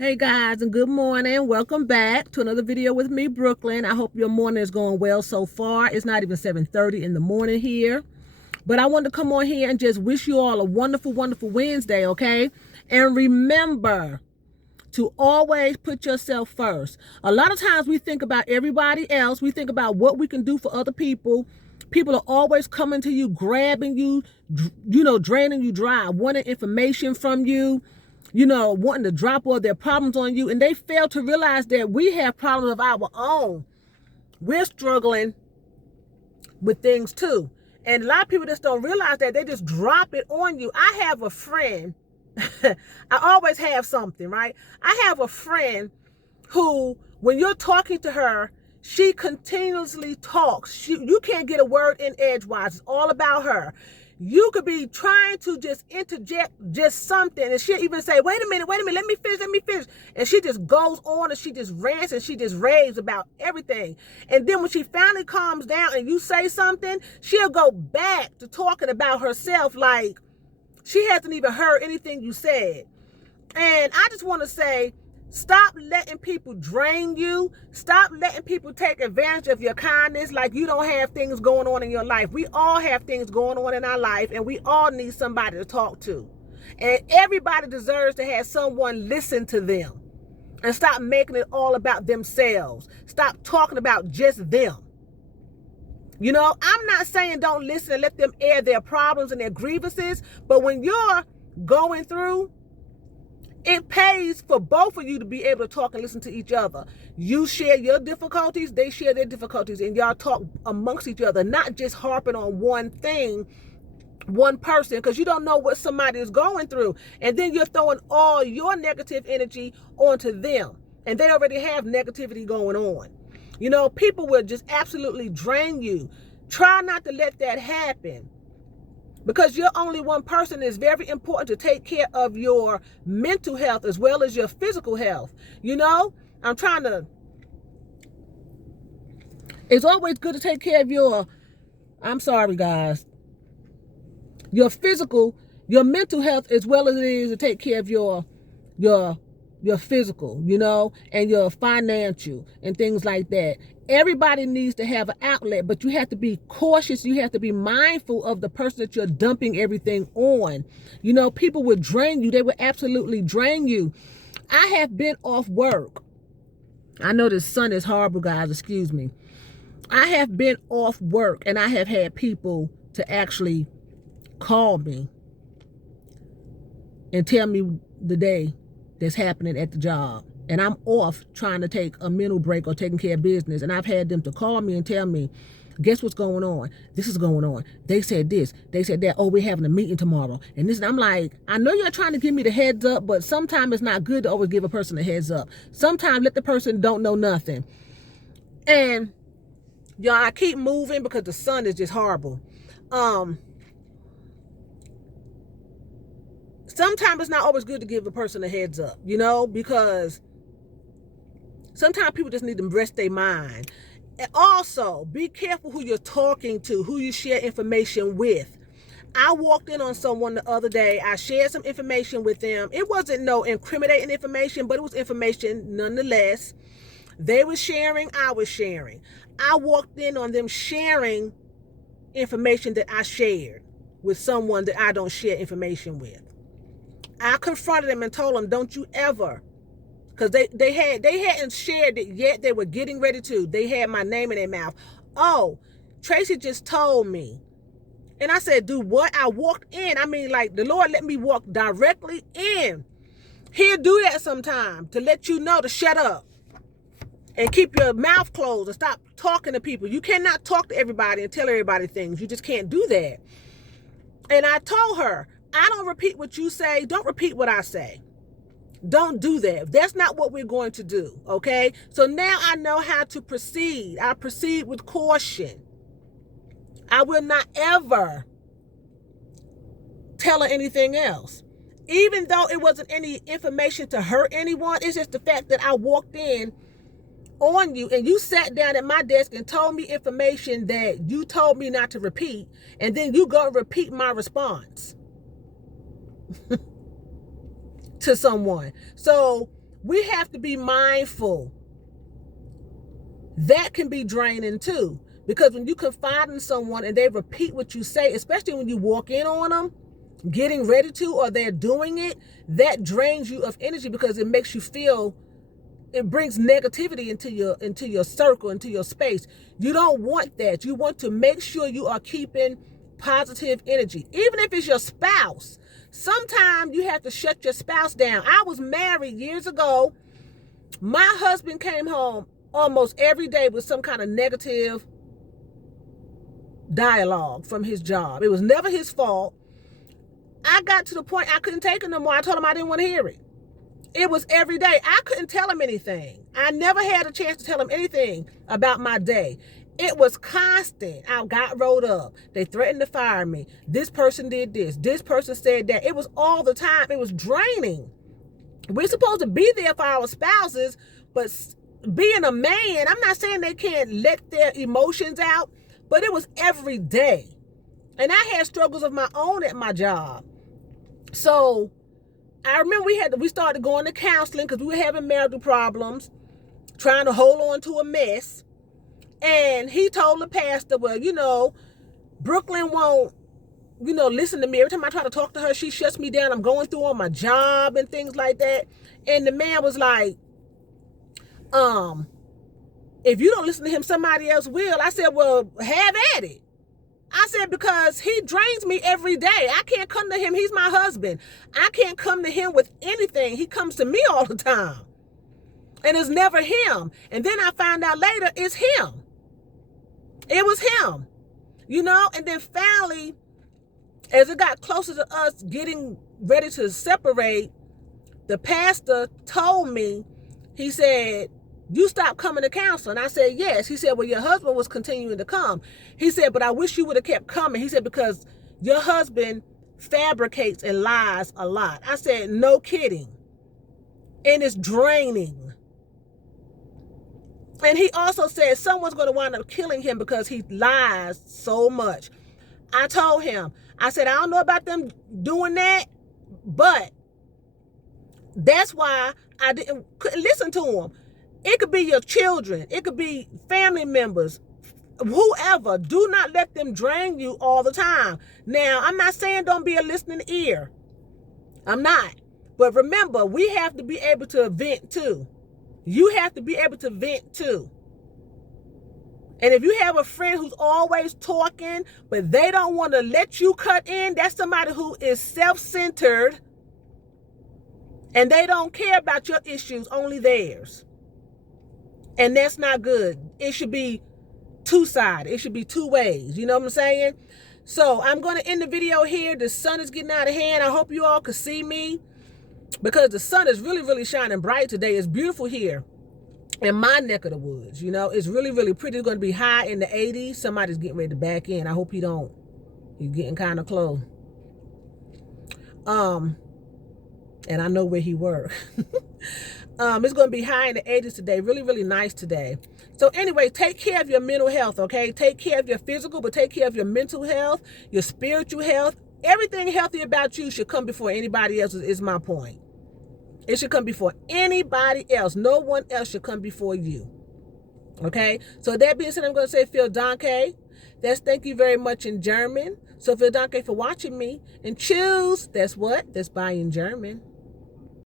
Hey guys, and good morning. Welcome back to another video with me, Brooklyn. I hope your morning is going well so far. It's not even 7:30 in the morning here. But I wanted to come on here and just wish you all a wonderful, wonderful Wednesday, okay? And remember to always put yourself first. A lot of times we think about everybody else. We think about what we can do for other people. People are always coming to you, grabbing you, draining you dry, wanting information from you, wanting to drop all their problems on you. And they fail to realize that we have problems of our own. We're struggling with things too. And a lot of people just don't realize that. They just drop it on you. I have a friend. I always have something, right? I have a friend who, when you're talking to her, she continuously talks. You can't get a word in edgewise. It's all about her. You could be trying to just interject just something, and she'll even say, wait a minute, let me finish. And she just goes on, and she just rants, and she just raves about everything. And then when she finally calms down and you say something, she'll go back to talking about herself like she hasn't even heard anything you said. And I just want to say, stop letting people drain you. Stop letting people take advantage of your kindness like you don't have things going on in your life. We all have things going on in our life, and we all need somebody to talk to. And everybody deserves to have someone listen to them. And stop making it all about themselves. Stop talking about just them. I'm not saying don't listen and let them air their problems and their grievances, but when you're going through, it pays for both of you to be able to talk and listen to each other. You share your difficulties, they share their difficulties, and y'all talk amongst each other, not just harping on one thing, one person, because you don't know what somebody is going through. And then you're throwing all your negative energy onto them, and they already have negativity going on. People will just absolutely drain you. Try not to let that happen. Because you're only one person. It's very important to take care of your mental health as well as your physical health. It's always good to take care of your physical, your mental health as well as it is to take care of your physical, and your financial and things like that. Everybody needs to have an outlet, but you have to be cautious. You have to be mindful of the person that you're dumping everything on. People will drain you. They will absolutely drain you. I have been off work. I know the sun is horrible, guys. Excuse me. I have been off work, and I have had people to actually call me and tell me the day that's happening at the job. And I'm off trying to take a mental break or taking care of business. And I've had them to call me and tell me, guess what's going on? This is going on. They said this. They said that. Oh, we're having a meeting tomorrow. And this. And I'm like, I know you're trying to give me the heads up, but sometimes it's not good to always give a person a heads up. Sometimes let the person don't know nothing. And y'all, I keep moving because the sun is just horrible. Sometimes it's not always good to give a person a heads up, because sometimes people just need to rest their mind. And also, be careful who you're talking to, who you share information with. I walked in on someone the other day. I shared some information with them. It wasn't no incriminating information, but it was information nonetheless. They were sharing, I was sharing. I walked in on them sharing information that I shared with someone that I don't share information with. I confronted them and told them, don't you ever, because they hadn't shared it yet. They were getting ready to. They had my name in their mouth. Oh, Tracy just told me. And I said, do what? I walked in. I mean, like, the Lord let me walk directly in. He'll do that sometime to let you know to shut up and keep your mouth closed and stop talking to people. You cannot talk to everybody and tell everybody things. You just can't do that. And I told her, I don't repeat what you say. Don't repeat what I say. Don't do that. That's not what we're going to do, okay? So now I know how to proceed. I proceed with caution. I will not ever tell her anything else. Even though it wasn't any information to hurt anyone, it's just the fact that I walked in on you and you sat down at my desk and told me information that you told me not to repeat, and then you go and repeat my response to someone. So we have to be mindful. That can be draining too. Because when you confide in someone and they repeat what you say, especially when you walk in on them, getting ready to, or they're doing it, that drains you of energy because it makes you feel, it brings negativity into your circle, into your space. You don't want that. You want to make sure you are keeping positive energy. Even if it's your spouse, sometimes you have to shut your spouse down. I was married years ago. My husband came home almost every day with some kind of negative dialogue from his job. It was never his fault. I got to the point I couldn't take it no more. I told him I didn't want to hear it. It was every day. I couldn't tell him anything. I never had a chance to tell him anything about my day. It was constant. I got rolled up. They threatened to fire me. This person did this. This person said that. It was all the time. It was draining. We're supposed to be there for our spouses, but being a man, I'm not saying they can't let their emotions out, but it was every day. And I had struggles of my own at my job. So I remember we started going to counseling because we were having marital problems, trying to hold on to a mess. And he told the pastor, well, you know, Brooklyn won't, you know, listen to me. Every time I try to talk to her, she shuts me down. I'm going through on my job and things like that. And the man was like, if you don't listen to him, somebody else will. I said, well, have at it. I said, because he drains me every day. I can't come to him. He's my husband. I can't come to him with anything. He comes to me all the time. And it's never him. And then I found out later it's him. It was him. You know, and then finally, as it got closer to us getting ready to separate, the pastor told me, he said, you stopped coming to counsel. And I said, yes. He said, well, your husband was continuing to come. He said, but I wish you would have kept coming. He said, because your husband fabricates and lies a lot. I said, no kidding. And it's draining. And he also said someone's going to wind up killing him because he lies so much. I told him, I said, I don't know about them doing that, but that's why I couldn't listen to him. It could be your children. It could be family members, whoever. Do not let them drain you all the time. Now, I'm not saying don't be a listening ear. I'm not. But remember, we have to be able to vent too. You have to be able to vent too. And if you have a friend who's always talking, but they don't want to let you cut in, that's somebody who is self-centered and they don't care about your issues, only theirs. And that's not good. It should be two-sided. It should be two ways. You know what I'm saying? So I'm going to end the video here. The sun is getting out of hand. I hope you all could see me because the sun is really, really shining bright today. It's beautiful here in my neck of the woods. You know, it's really, really pretty. It's going to be high in the 80s. Somebody's getting ready to back in. I hope you don't. You're getting kind of close. And I know where he works. It's going to be high in the 80s today. Really, really nice today. So anyway, take care of your mental health, okay? Take care of your physical, but take care of your mental health, your spiritual health. Everything healthy about you should come before anybody else is my point. It should come before anybody else. No one else should come before you. Okay? So that being said, I'm going to say vielen Dank. That's thank you very much in German. So vielen Dank for watching me. And choose, that's what? That's bye in German.